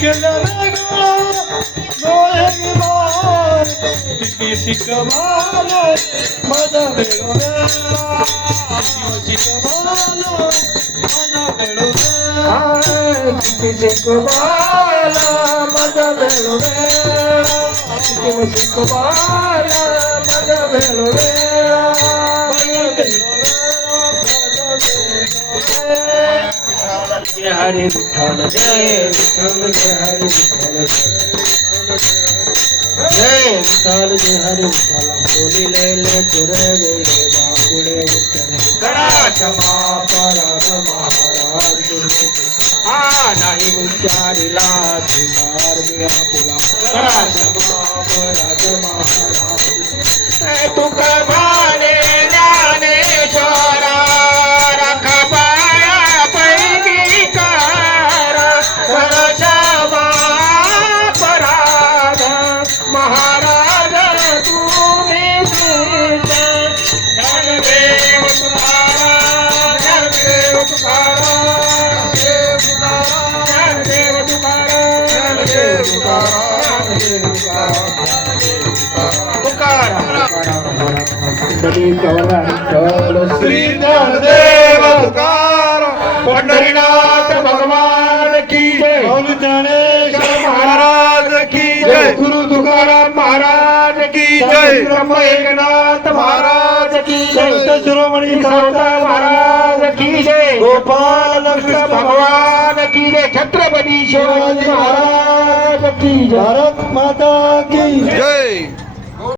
केलं डोळे विभार किती शिकवाल मद वेळोवेळा शिकवाल मद वेळोवेळा किती शिकवाल मद वेळोवेळा किती शिकवाल मद वेळोवेळा जय हरी विठ्ठल जय विठ्ठल जय हरी विठ्ठल जय विठ्ठल जय हरी विठ्ठल बोली ले तुरे वेळे बापुडे उत्तरे गणाच्या महाराज महाराज नाही उच्चारिला तुकार मिया तुला गणाच्या महाराज तुका भाने ज्ञानेश्वरा राखा पाया पैकी कारा सरशाबा पराध महाराज तुम्ही ज्ञानदेव तुकारा ज्ञानदेव तुकारा ज्ञानदेव तुकारा ज्ञानदेव तुकारा श्री ज्ञानदेव तुकाराम पंढरीनाथ भगवान की जय बोलो ज्ञानेश्वर महाराज की जय गुरु तुकाराम महाराज की जय ब्रह्म एकनाथ महाराज की जय शिरोमणी सरदार महाराज की जय गोपाल कृष्ण भगवान की जय छत्रपती शिवाजी महाराज की जय भारत माता की जय।